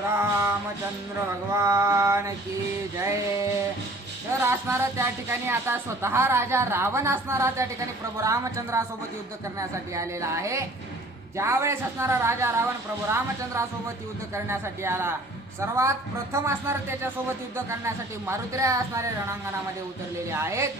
प्रभू रामचंद्र भगवान की जय. तर असणारा त्या ठिकाणी आता स्वतः राजा रावण असणारा त्या ठिकाणी प्रभू रामचंद्रासोबत युद्ध करण्यासाठी आलेला आहे. ज्यावेळेस असणारा राजा रावण प्रभू रामचंद्रासोबत युद्ध करण्यासाठी आला, सर्वात प्रथम असणारा त्याच्यासोबत युद्ध करण्यासाठी मारुतीराय असणारे रणांगणामध्ये उतरलेले आहेत.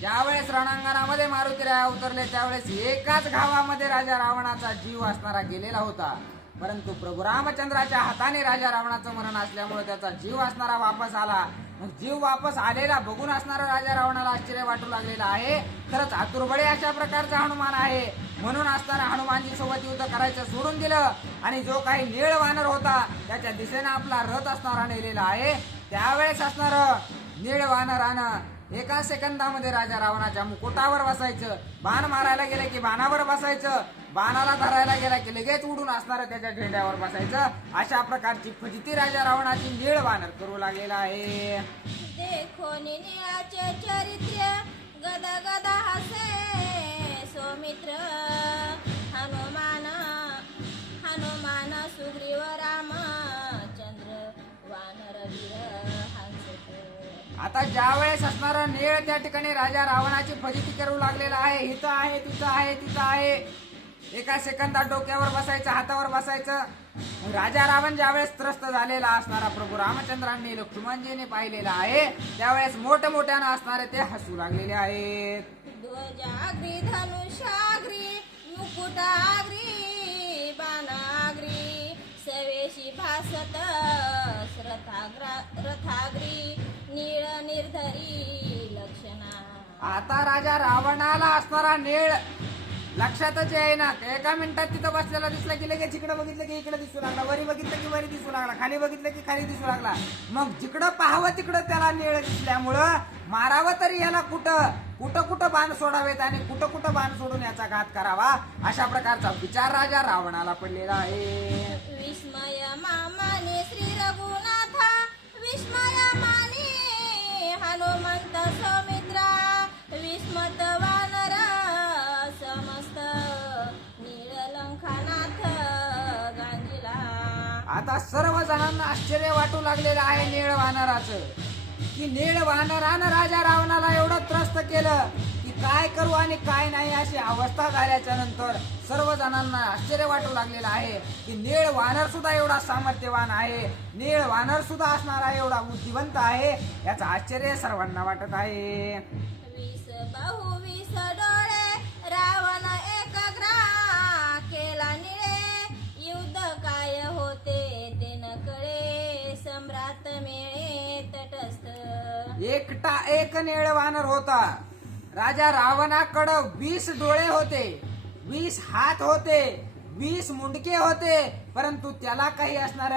ज्यावेळेस रणांगणामध्ये मारुतीराय उतरले त्यावेळेस एकाच घावामध्ये राजा रावणाचा जीव असणारा गेलेला होता. परंतु प्रभू रामचंद्राच्या हाताने राजा रावणाचं मरण असल्यामुळे त्याचा जीव असणारा वापस आला. मग जीव वापस आलेला बघून असणारा राजा रावणाला आश्चर्य वाटू लागलेला आहे. खरंच आतुरबळे अशा प्रकारचा हनुमान आहे. म्हणून असताना हनुमानजी सोबत युद्ध करायचं सोडून दिलं आणि जो काही नीळ वानर होता त्याच्या दिशेने आपला रथ असणारा नेलेला आहे. त्यावेळेस असणार नीळ वानरानं एका सेकंदामध्ये राजा रावणाच्या मुकुटावर बसायचं, बाण मारायला गेले की बाणावर बसायचं, बाणाला धरायला गेला की लगेच उडून असणारं त्याच्या झेंड्यावर बसायचं. अशा प्रकारची फजिती राजा रावणाची नीळ वानर करू लागलेला आहे. देखो निळाचे चरित्र गदा गदा हसे सौमित्र हनुमान हनुमान सुग्रीव राम चंद्र वानर वीर हंस. आता ज्या वेळेस असणारा नीळ त्या ठिकाणी राजा रावणाची फजिती करू लागलेला आहे. इथं आहे, तिथं आहे, तिथं आहे. एका सेकंदात डोक्यावर बसायचं, हातावर बसायचं. राजा रावण ज्यावेळेस त्रस्त झालेला असणारा प्रभू रामचंद्रांनी लक्ष्मणजीने पाहिलेला आहे त्यावेळेस मोठमोठ्यानं असणारे ते हसू लागलेले आहेत. ध्वजाग्री धनुषाग्री मुकुटाग्री बाणाग्री सवेशी भासत रथाग्री नीळ निर्धरी लक्षणा. आता राजा रावणाला असणारा नीळ लक्षातच येईना. एका मिनिटात तिथं बसलेला दिसला की लगेच इकडे बघितलं की इकडे दिसू लागला, वरी बघितलं की वरी दिसू लागला, खाली बघितलं की खाली दिसू लागला. मग जिकडं पाहावं तिकडं त्याला नीळ दिसल्यामुळं मारावं तरी याला कुठं कुठं कुठं बाण सोडावेत आणि कुठं कुठं बाण सोडून याचा घात करावा अशा प्रकारचा विचार राजा रावणाला पडलेला आहे. विस्मय मामाने श्री रघुनाथा विस्मय माने हनुमंत सौमित्रा विस्मत वानर समस्त नीळलंकानाथ गांजिला. आता सर्व जणांना आश्चर्य वाटू लागलेलं आहे नीळ वानराचं, की नीळ वानरानं राजा रावणाला एवढं त्रस्त केलं की काय करू आणि काय नाही अशी अवस्था झाल्याच्या नंतर सर्व जणांना आश्चर्य वाटू लागलेलं आहे की नीळ वानर सुद्धा एवढा सामर्थ्यवान आहे, नीळ वानर सुद्धा असणारा एवढा बुद्धिवंत आहे, याचं आश्चर्य सर्वांना वाटत आहे. वीस बहु वीस डोळे रावण एकग्रा केला निळे युद्ध काय होते ते न कळे सम्राट मेळे तटस्थ. एकटा एक नीळ वानर होता. राजा रावणाकडं 20 डोळे होते, 20 हात होते, 20 मुंडके होते, परंतु त्याला काही असणार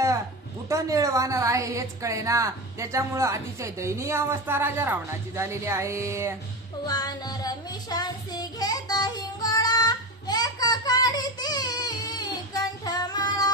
कुठं नीळ वानर आहे हेच कळेना. त्याच्यामुळं अतिशय दयनीय अवस्था राजा रावणाची झालेली आहे. वानर मिशांसी घेत हिंगोळा एक काढीती कंठमाळा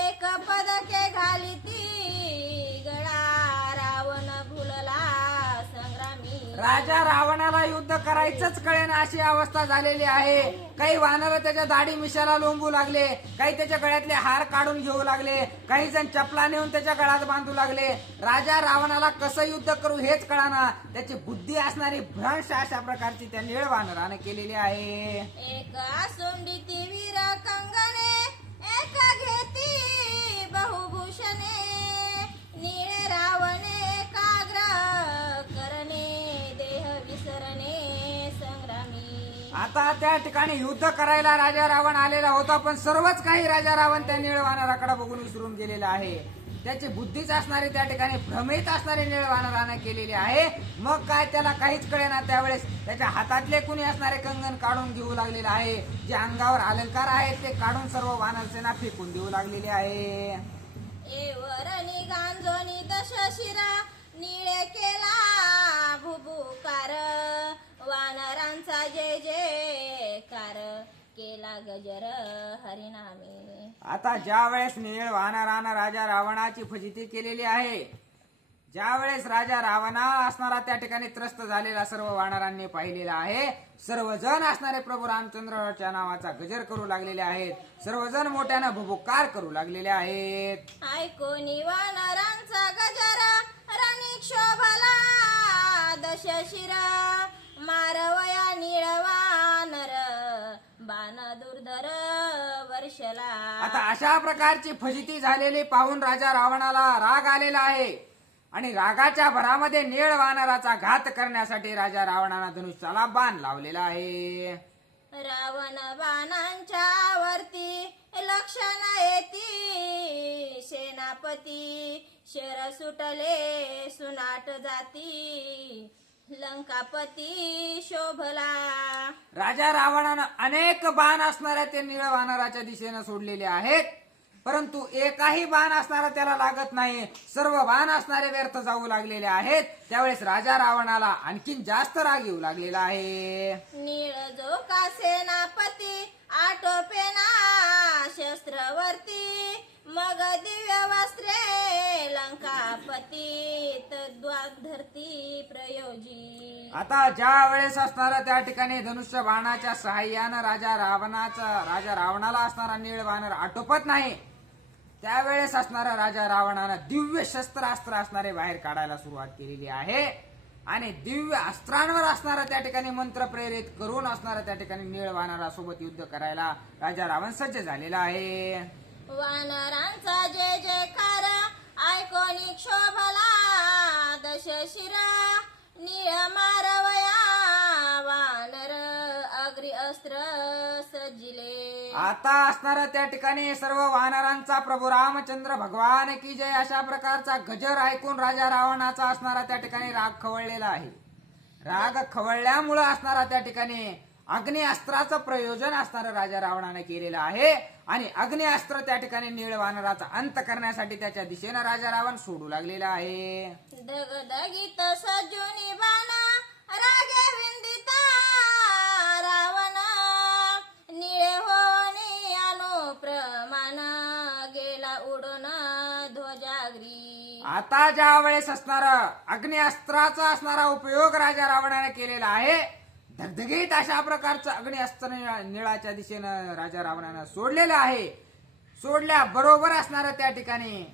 एक पदके घालीती गळा रावण भुलला संग्रामी. राजा रावणाला युद्ध करायचंच कळेना अशी अवस्था झालेली आहे. काही वानर त्याच्या दाढी मिशाला लोंबू लागले, काही त्याच्या गळ्यातले हार काढून घेऊ लागले, काही जण चपला नेऊन त्याच्या गळ्यात बांधू लागले. राजा रावणाला कसं युद्ध करू हेच कळाना. त्याची बुद्धी असणारी भ्रंश अशा प्रकारची त्या नीळ वानराने केलेली आहे. एक सोंडीती वीर कंगणे एक घेती बहुभूषणे नीळ रावणे काग्र करणे देह विसरणे संग्रामी. आता त्या ठिकाणी युद्ध करायला राजा रावण आलेला होता, पण सर्वच काही राजा रावण त्या नीळ वानराकडे बघून विसरून गेलेला आहे. त्याची बुद्धीच असणारी त्या ठिकाणी भ्रमित असणारी नीळ वानराने केलेली आहे. मग काय त्याला काहीच कळेना. त्यावेळेस त्याच्या हातातले कुणी असणारे कंगन काढून घेऊ लागलेले आहे. जे अंगावर अलंकार आहेत ते काढून सर्व वानरसेना फेकून देऊ लागलेली आहे. एवरणी गांजोनी दशशिरा निळे केला भुभुकार वानरांचा जय जयकार केला गजर हरिनामे. आता ज्या वेळेस नीळ वानरानं राजा रावणाची फजिती केलेली आहे ज्यावेळेस राजा रावणा असणारा त्या ठिकाणी त्रस्त झालेला सर्व वानरांनी पाहिलेला आहे. सर्वजण असणारे प्रभू रामचंद्राच्या नावाचा गजर करू लागलेले आहेत. सर्वजण मोठ्यानं भुभुकार करू लागलेले आहेत. ऐकोनी वानरांचा गजर रणी शोभला दशशिरा मारवया निळवानर बाण दुर्धर वर्षला. आता अशा प्रकारची फजिती झालेली पाहून राजा रावणाला राग आलेला आहे आणि रागाच्या भरामध्ये निळ वानराचा घात करण्यासाठी राजा रावणानं धनुष्याला बाण लावलेला आहे. रावण बाणांच्या वरती लक्षण येती सेनापती शर सुटले सुनाट जाती लंकापती शोभला. राजा रावणानं अनेक बाण असणाऱ्या ते निळ वानराच्या दिशेनं सोडलेले आहेत, परंतु एकही बाण असणारा त्याला लागत नाही. सर्व बाण असणारे व्यर्थ जाऊ लागलेले आहेत. त्यावेळेस राजा रावणाला आणखीन जास्त राग येऊ लागलेला आहे. नीळ जो का सेनापती आटोपेना शस्त्रवर्ती मग दिव्य वस्त्रे लंकापती तद्वाग धरती प्रयोजी. आता ज्या वेळेस असणारा त्या ठिकाणी धनुष्य बाणाच्या सहाय्यानं राजा रावणाला असणारा निळ वानर आटोपत नाही, त्यावेळेस असणारा राजा रावणानं दिव्य शस्त्रास्त्र असणारे बाहेर काढायला सुरुवात केलेली आहे आणि दिव्य अस्त्रांवर असणारा त्या ठिकाणी मंत्र प्रेरित करून असणारा त्या ठिकाणी निळ वानरासोबत युद्ध करायला राजा रावण सज्ज झालेला आहे. वानरांचा जय जयकार ऐकोनी क्षोभला दशशिरा निळ मारवया वानर अग्री अस्त्र सजिले. आता असणारा त्या ठिकाणी सर्व वानरांचा प्रभू रामचंद्र भगवान की जय अशा प्रकारचा गजर ऐकून राजा रावणाचा असणारा त्या ठिकाणी राग खवळलेला आहे. राग खवळल्यामुळं असणारा त्या ठिकाणी अग्निअस्त्राचं प्रयोजन असणारं राजा रावणाने केलेलं आहे आणि अग्निअस्त्र त्या ठिकाणी निळ वानराचा अंत करण्यासाठी त्याच्या दिशेनं राजा रावण सोडू लागलेला आहे. दगदगीत सजुनी बाण रागे विंदिता रावण निळे होणे अनुप्रमाण गेला उडून ध्वजाग्री. आता ज्या वेळेस असणारा अग्निअस्त्राचा असणारा उपयोग राजा रावणाने केलेला आहे, धगधगीत अशा प्रकारचं अग्निअस्त्र निळाच्या दिशेनं राजा रावणानं सोडलेलं आहे. सोडल्याबरोबर असणारं त्या ठिकाणी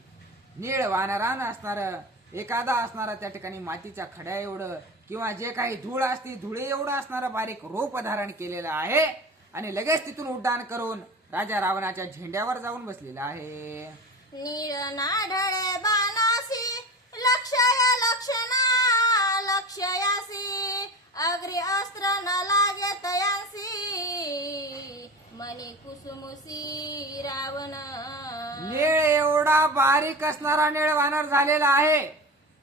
निळ वानरानं असणारं एखादा असणारा त्या ठिकाणी मातीच्या खड्या एवढं किंवा जे काही धूळ असते धुळे एवढं असणारं बारीक रूप धारण केलेलं आहे आणि लगेच तिथून उड्डाण करून राजा रावणाच्या झेंड्यावर जाऊन बसलेला आहे. नीळ नाढळे बाणासी लक्षया लक्षणा लक्षयासी अग्री अस्त्र न लागे तयांसी मणी कुसुमुसी रावण. निळ एवढा बारीक असणारा निळ वानर झालेला आहे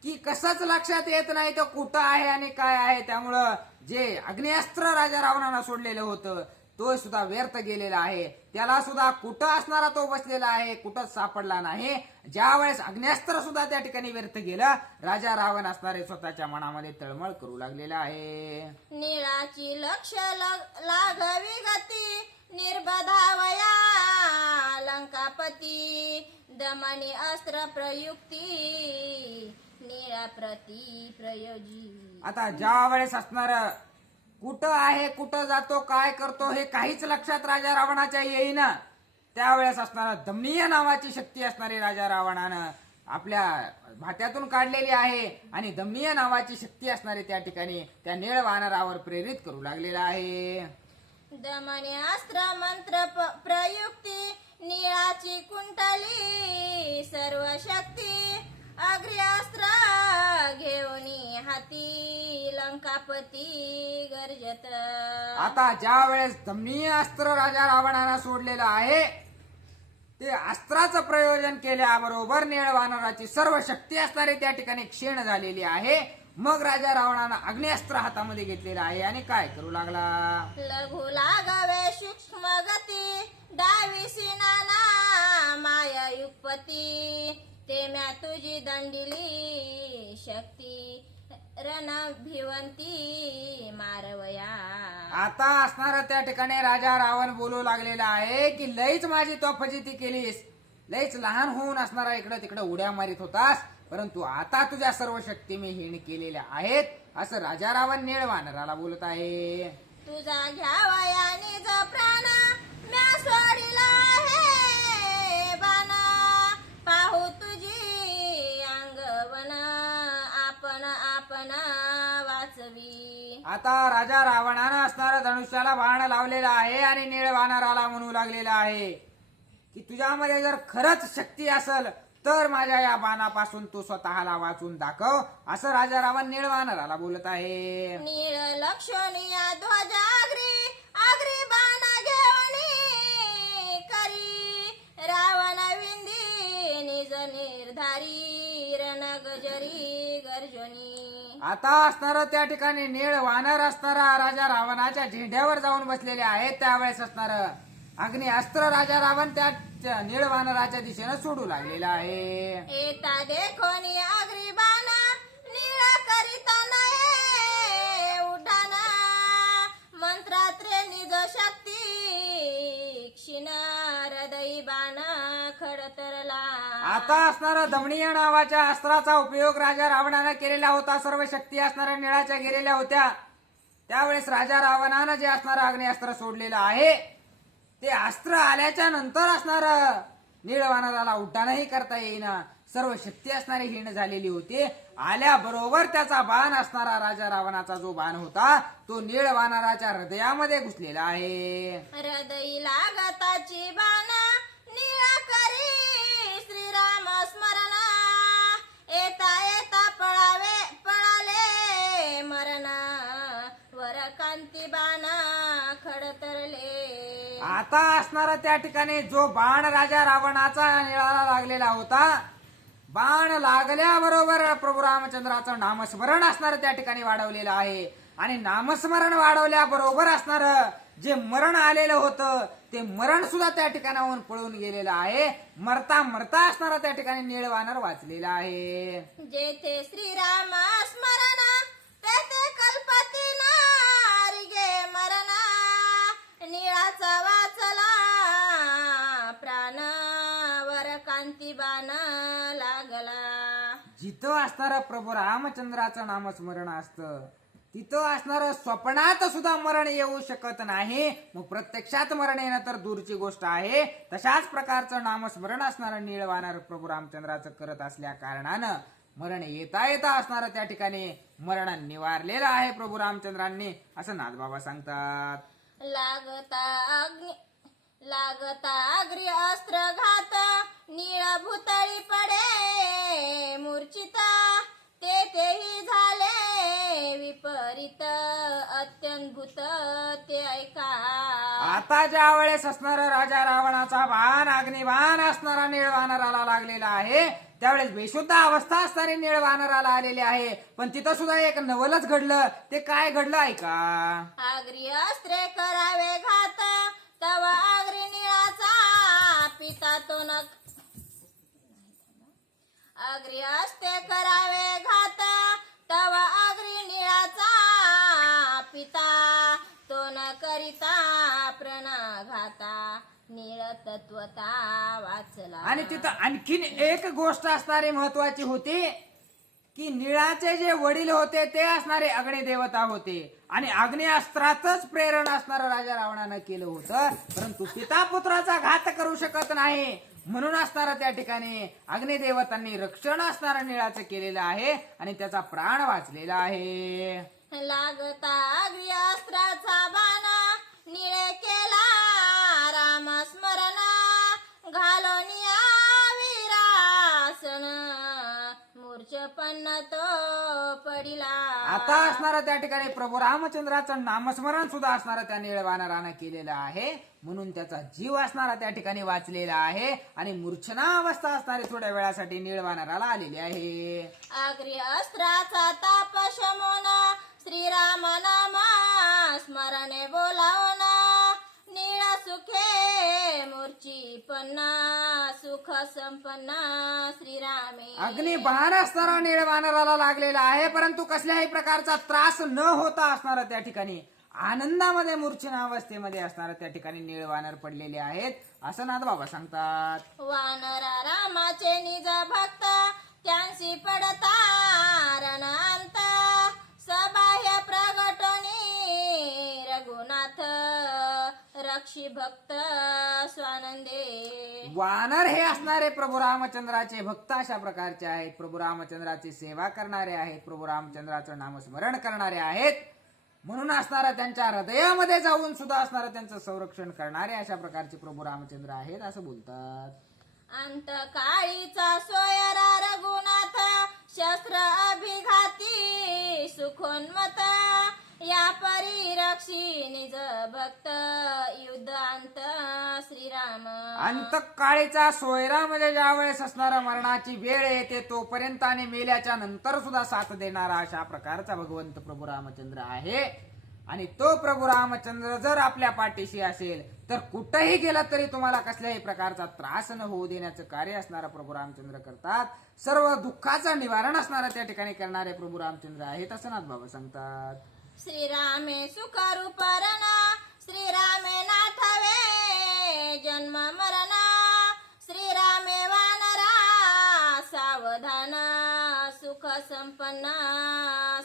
की कसंच लक्षात येत नाही तो कुठं आहे आणि काय आहे. त्यामुळं जे अग्निअस्त्र राजा रावणानं सोडलेलं होतं तो सुद्धा व्यर्थ गेलेला आहे. त्याला सुद्धा कुठं असणारा तो बसलेला आहे, कुठंच सापडला नाही. ज्या वेळेस अग्निअस्त्र सुद्धा त्या ठिकाणी व्यर्थ गेलं, राजा रावण असणारे स्वतःच्या मनामध्ये तळमळ करू लागलेला आहे. निळाची लक्ष लागवी गती निर्बधावया लंकापती दमनी अस्त्र प्रयुक्ती निळा प्रती प्रयोजी. आता ज्या वेळेस असणार कुठं आहे, कुठं जातो, काय करतो हे काहीच लक्षात राजा रावणाच्या येईना, त्यावेळेस असणारा दमनीय नावाची शक्ती असणारी राजा रावणानं आपल्या भात्यातून काढलेली आहे आणि दमनीय नावाची शक्ती असणारी त्या ठिकाणी त्या निळ वानरावर प्रेरित करू लागलेला आहे. दमनी अस्त्र मंत्र प्रयुक्ती निळाची कुंटली सर्व शक्ती अग्र्यास्त्र घेऊनी हाती लंकापती गर्जत. आता ज्या वेळेस दमनीय अस्त्र राजा रावणानं सोडलेलं आहे, ते अस्त्राचं प्रयोजन केल्याबरोबर निळ वानराची सर्व शक्ती असणारी त्या ठिकाणी क्षीण झालेली आहे. मग राजा रावणानं अग्निअस्त्र हातामध्ये घेतलेलं आहे आणि काय करू लागला. लघु लागवे सूक्ष्म गती डावीसी नाना माया युगपती तेम्या तुझी दंडिली शक्ती रण भिवंती मारवया. आता असणारा त्या ठिकाणी राजा रावण बोलू लागलेला आहे की लईच माझी तो फजिती केलीस, लईच लहान होऊन असणारा इकडं तिकडं उड्या मारित होतास, परंतु आता तुझ्या सर्व शक्ती मी हीन केलेल्या आहेत, असं राजा रावण नीळ वानराला बोलत आहे. तुझा घ्यावया निज प्राण म्या सोडिला आहे बाण, पाहू तुझी अंगवन आपण आपण वाचवी. आता राजा रावणानं असणारा धनुष्याला बाण लावलेला आहे आणि नीळ वानराला म्हणू लागलेला आहे की तुझ्यामध्ये जर खरंच शक्ती असेल तर माझ्या या बाणापासून तू स्वतःला वाचून दाखव, असं राजा रावण नीळ वानराला बोलत आहे. नीळ लक्षणीय ध्वजाग्री आग्री बाण घेऊनी करी, रावण विंदी निज निर्धारी रण गजरी गर्जनी. आता असणार त्या ठिकाणी नीळ वानर असणारा राजा रावणाच्या झेंड्यावर जाऊन बसलेले आहेत. त्यावेळेस असणार अग्नी अस्त्र राजा रावण त्या नीळ वानराच्या दिशेनं सोडू लागलेला आहे. येता देखोनी आग्री बाण नीळ करीता नये उठाना, मंत्रात रे निज शक्ती क्षीण हृदयी बाण खडतरला. आता असणारा दमनीय नावाच्या अस्त्राचा उपयोग राजा रावणानं केलेला होता. सर्व शक्ती असणाऱ्या निळाच्या गेलेल्या होत्या. त्यावेळेस राजा रावणानं जे असणारं अग्निअस्त्र सोडलेलं आहे ते अस्त्र आल्याच्या नंतर असणार नीळ वानराला उड्डाणही करता येईना. सर्व शक्ती असणारी हीण झालेली होती. आल्याबरोबर त्याचा बाण असणारा राजा रावणाचा जो बाण होता तो नीळ वानराच्या हृदयामध्ये घुसलेला आहे. हृदयी लागताची बाण नीळ करी श्रीराम स्मरण, येता येता पळाले मरण, वर कांती बाण खडतरले. आता असणारा त्या ठिकाणी जो बाण राजा रावणाचा निळाला लागलेला होता, बाण लागल्याबरोबर प्रभू रामचंद्राचं नामस्मरण असणार त्या ठिकाणी वाढवलेलं आहे. आणि नामस्मरण वाढवल्याबरोबर असणार जे मरण आलेलं होतं ते मरण सुद्धा त्या ठिकाणाहून पळून गेलेलं आहे. मरता मरता असणारा त्या ठिकाणी नीळ वानर वाचलेला आहे. जेथे श्रीराम स्मरण तेथे कल्पती नारी गे मरण, निळाचा वाचला प्राण वर कांती बाण लागला. जिथं असणारं प्रभू रामचंद्राचं नामस्मरण असतं तिथं असणारं स्वप्नात सुद्धा मरण येऊ शकत नाही. मग प्रत्यक्षात मरण येणं तर दूरची गोष्ट आहे. तशाच प्रकारचं नामस्मरण असणारं नीळ वानर प्रभू रामचंद्राचं करत असल्या कारणानं मरण येता येता असणारं त्या ठिकाणी मरण निवारलेलं आहे प्रभू रामचंद्रांनी, असं नाथबाबा सांगतात. लागता अग्री अस्त्र घात नीळ भूतळी पडे मूर्छित, तेही झाले विपरीत अत्यंभूत ते ऐका. आता ज्या वेळेस असणारा राजा रावणाचा बाण अग्निबाण असणारा नीळ वानराला लागलेला आहे त्यावेळेस बेशुद्ध अवस्था असणारी नीळ वानराला आलेली आहे. पण तिथं सुद्धा एक नवलच घडलं. ते काय घडलं ऐका. आग्री अस्त्रे करावे घात तव आग्री निळाचा पिता तो न, आग्री अस्त्रे करावे घात तव आग्री निळाचा पिता तो न करिता प्रणाघाता नीळ तत्वता वाचला. आणि तिथं आणखीन एक गोष्ट असणारी महत्वाची होती की निळाचे जे वडील होते ते असणारे अग्निदेवता होते आणि अग्निअस्त्रातच प्रेरण असणारं राजा रावणानं केलं होतं. परंतु पिता पुत्राचा घात करू शकत नाही म्हणून असणारं त्या ठिकाणी अग्निदेवतांनी रक्षण असणारं निळाचं केलेलं आहे आणि त्याचा प्राण वाचलेला आहे. लागता अग्निअस्त्राचा बाण निळे केला राम स्मरण, घालून वीरासन मूर्छपन्न तो पडिला. आता असणारं त्या ठिकाणी प्रभू रामचंद्राचं नामस्मरण सुद्धा असणारं त्या नीळ वानरानं केलेलं आहे म्हणून त्याचा जीव असणारा त्या ठिकाणी वाचलेला आहे आणि मूर्छना अवस्था असणारी थोड्या वेळासाठी नीळ वानराला आलेली आहे. अग्री अस्त्राचा ताप शमोन श्रीराम नाम स्मरणे बोलावून, नीळ सुखे मूर्छिपन्न सुख संपन्न श्रीरामे. अग्निबाण असणारा नीळ वानराला लागलेला आहे परंतु कसल्याही प्रकारचा त्रास न होता असणारा त्या ठिकाणी आनंदामध्ये मूर्छना अवस्थेमध्ये असणारा त्या ठिकाणी नीळ वानर पडलेले आहेत असं नाथबाबा सांगतात. वानरा रामाचे निज भक्त त्यांसी पडता रणअंत सबाह्य प्रगटोनी रघुनाथ रक्षी भक्त स्वानंदे. वानर हे असणारे प्रभू रामचंद्राचे भक्त अशा प्रकारचे आहेत. प्रभू रामचंद्राची सेवा करणारे आहेत, प्रभू रामचंद्राचं नामस्मरण करणारे आहेत, म्हणून असणारा त्यांच्या हृदयामध्ये जाऊन सुद्धा असणारा त्यांचं संरक्षण करणारे अशा प्रकारचे प्रभू रामचंद्र आहेत असं बोलतात. अंतकाळीचा सोयरा रघुनाथ शस्त्र अभिघाती सुखोन्मत या परी रक्षी निज भक्त युद्धांत श्रीराम. अंतकाळीचा सोयरा म्हणजे ज्या वेळेस असणारा मरणाची वेळ येते तोपर्यंत आणि मेल्याच्या नंतर सुद्धा साथ देणारा अशा प्रकारचा भगवंत प्रभू रामचंद्र आहे. आणि तो प्रभू रामचंद्र जर आपल्या पाठीशी असेल तर कुठेही गेला तरी तुम्हाला कसल्याही प्रकारचा त्रास न होऊ देण्याचं कार्य असणारा प्रभू रामचंद्र करतात. सर्व दुःखाचं निवारण असणारा त्या ठिकाणी करणारे प्रभू रामचंद्र आहेत असं नाथ बाबा सांगतात. श्रीरामे सुखरूपरण श्रीरामे नाथवे जन्म मरण श्रीरामे वानरा सावधान सुख संपन्न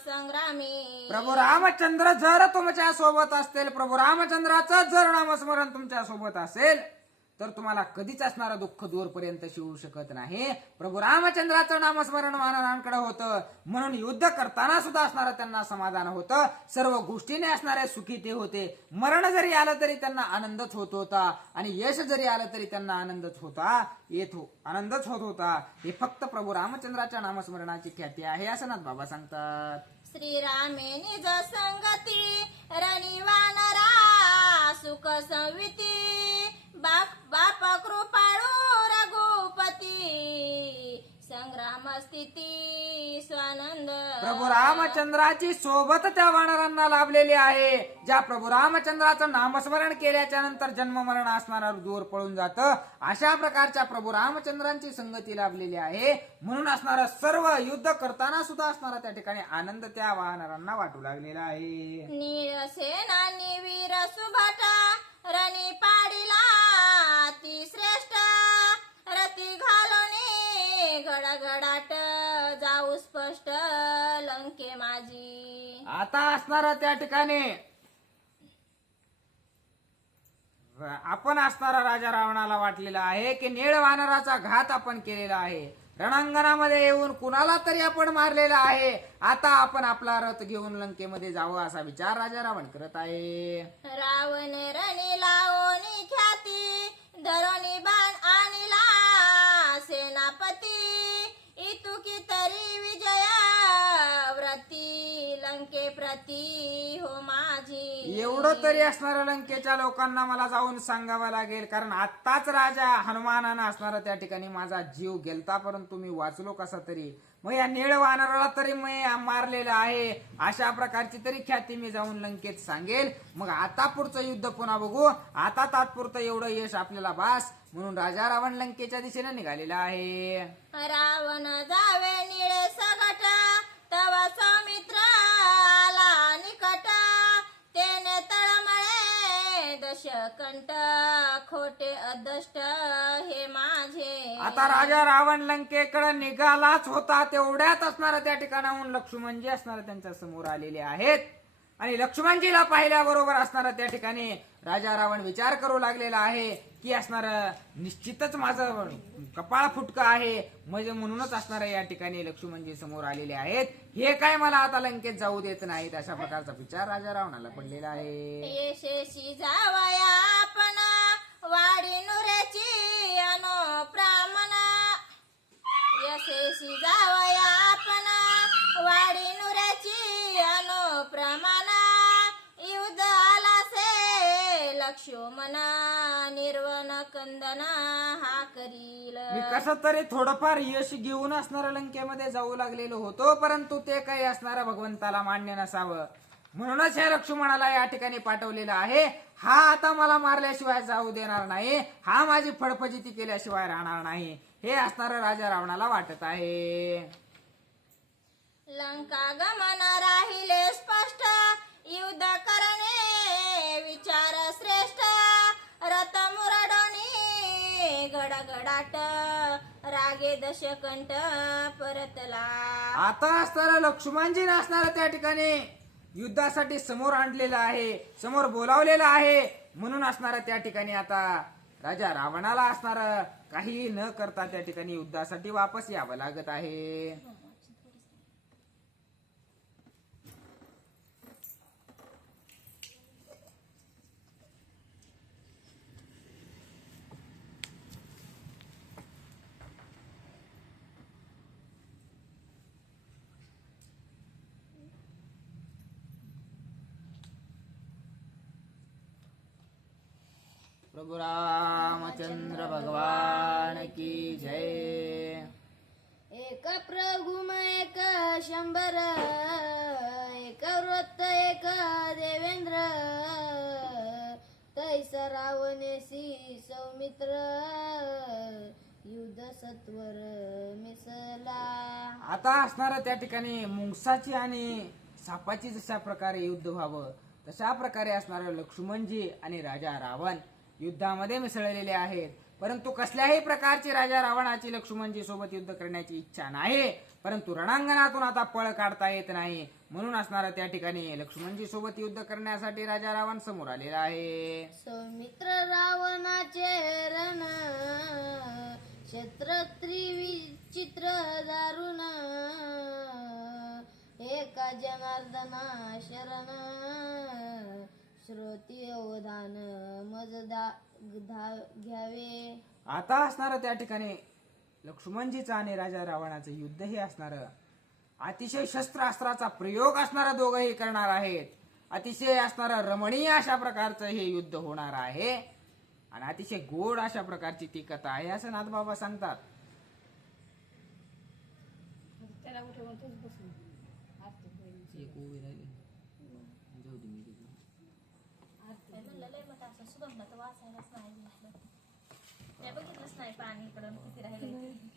संग्रामी. प्रभू रामचंद्र जर तुमच्या सोबत असतील, प्रभू रामचंद्राचं जर नामस्मरण तुमच्या सोबत असेल तर तुम्हाला कधीच असणारं दुःख दूरपर्यंत शिवू शकत नाही. प्रभू रामचंद्राचं नामस्मरण वानरांकडे होतं म्हणून युद्ध करताना सुद्धा असणारं त्यांना समाधान होतं. सर्व गोष्टीने असणारे सुखी ते होते. मरण जरी आलं तरी त्यांना आनंदच होत होता आणि यश जरी आलं तरी त्यांना आनंदच आनंदच होत होता. हे फक्त प्रभू रामचंद्राच्या नामस्मरणाची ख्याती आहे असं नाथ बाबा सांगतात. श्रीरामे निज संगती रणी वानरा सुख संविती बाप कृपाळू रघुपती संग्राम स्थिती स्वानंद. प्रभू रामचंद्राची सोबत त्या वानरांना लाभलेली आहे. ज्या प्रभू रामचंद्राचं नामस्मरण केल्याच्या नंतर जन्म मरण असणारा दूर पळून जातं अशा प्रकारच्या प्रभू रामचंद्रांची संगती लाभलेली आहे. म्हणून असणारा सर्व युद्ध करताना सुद्धा असणारा त्या ठिकाणी आनंद त्या वानरांना वाटू लागलेला आहे. नीळ सेनानी वीर सुभट रणी पाडिला ती श्रेष्ठ रती घालोनी गडगडाट जाऊ स्पष्ट लंके माझी. आता असणारा त्या ठिकाणी आपण असणारा राजा रावणाला वाटलेला आहे की निळ वानराचा घात आपण केलेला आहे. रणांगणामध्ये येऊन कुणाला तरी आपण मारलेला आहे. आता आपण आपला रथ घेऊन लंकेमध्ये जावं असा विचार राजा रावण करत आहे. रावण रणी लावणी ख्याती धरोनी बाण आणला सेनापती इतुकी तरी विजय व्रती लंके प्रती हो माझी. एवढं तरी असणाऱ्या लंकेच्या लोकांना मला जाऊन सांगावं लागेल, कारण आत्ताच राजा हनुमानानं असणारा त्या ठिकाणी माझा जीव गेलता परंतु मी वाचलो कसा तरी. मग या निळ वानराला तरी मी मारलेलं आहे अशा प्रकारची तरी ख्याती मी जाऊन लंकेत सांगेल. मग आता पुढचं युद्ध पुन्हा बघू. आता तात्पुरतं एवढं यश आपल्याला बास. म्हणून राजा रावण लंकेच्या दिशेने निघालेला आहे. रावण जावे निळे सगट तवा सौमित्र आला निकट तेने तळमळे दशकंठ खोटे अदष्ट हे माझे. आता राजा रावण लंकेकडे निघालाच होता तेवढ्यात असणारा त्या ठिकाणाहून लक्ष्मणजी असणारा त्यांच्या समोर आलेले आहेत. आणि लक्ष्मणजीला पाहिल्याबरोबर असणारा त्या ठिकाणी राजा रावण विचार करू लागलेला आहे की असणार निश्चितच माझं कपाळ फुटकं आहे म्हणजे म्हणूनच असणार या ठिकाणी लक्ष्मणजी समोर आलेले आहेत. हे काय मला आता लंकेत जाऊ देत नाहीत अशा प्रकारचा विचार राजा रावणाला पडलेला आहे. येशेशी जावया आपण वाडी नुरेची अनुप्रामण यशेशी जावया आपण वाडी नुरेची अनुप्रमाण युद्ध आला से लक्ष्मण निर्वण कंदन हा करील. मी कसं तरी थोडंफार यश घेऊन असणाऱ्या लंकेमध्ये जाऊ लागलेलो होतो परंतु ते काही असणाऱ्या भगवंताला मान्य नसावं म्हणूनच हे लक्ष्मणाला या ठिकाणी पाठवलेलं आहे. हा आता मला मारल्याशिवाय जाऊ देणार नाही, हा माझी फडफजिती केल्याशिवाय राहणार नाही हे असणारं राजा रावणाला वाटत आहे. लंका गमन राहिले स्पष्ट युद्ध करणे विचार श्रेष्ठ रथ मुरडोनी गडगडाट रागे दशकंठ परतला. आता असणारा लक्ष्मणजी असणारा त्या ठिकाणी युद्धासाठी समोर आणलेला आहे, समोर बोलावलेला आहे. म्हणून असणारा त्या ठिकाणी आता राजा रावणाला असणार काही न करता त्या ठिकाणी युद्धासाठी वापस यावं लागत आहे. प्रभु रामचंद्र भगवान की जय. एक प्रभुम एक शंभर, एक वृत्त एक देवेंद्र, तैस रावणेसी सौमित्र, युद्ध सत्वर मिसला. आता असणार त्या ठिकाणी मुंगसाची आणि सापाची जशा प्रकारे युद्ध व्हावं तशा प्रकारे असणार लक्ष्मणजी आणि राजा रावण युद्धामध्ये मिसळलेले आहेत. परंतु कसल्याही प्रकारची राजा रावणाची लक्ष्मणजी सोबत युद्ध करण्याची इच्छा नाही. परंतु रणांगणातून आता पळ काढता येत नाही. म्हणून असणारा त्या ठिकाणी लक्ष्मणजी सोबत युद्ध करण्यासाठी राजा रावण समोर आलेला आहे. सौमित्र रावणाचे रण, क्षेत्र त्रिविचित्र दारुण, एका जनार्दना शरण, श्रोती अवधान मज घ्यावे. आता असणार त्या ठिकाणी लक्ष्मणजीचं आणि राजा रावणाचं युद्ध हे असणार अतिशय शस्त्रास्त्राचा प्रयोग असणारा दोघंही करणार आहेत. अतिशय असणारा रमणीय अशा प्रकारचं हे युद्ध होणार आहे आणि अतिशय गोड अशा प्रकारची ती कथा आहे असं नाथबाबा सांगतात. बघितलंच नाही पाणी इकडून किती राहिले.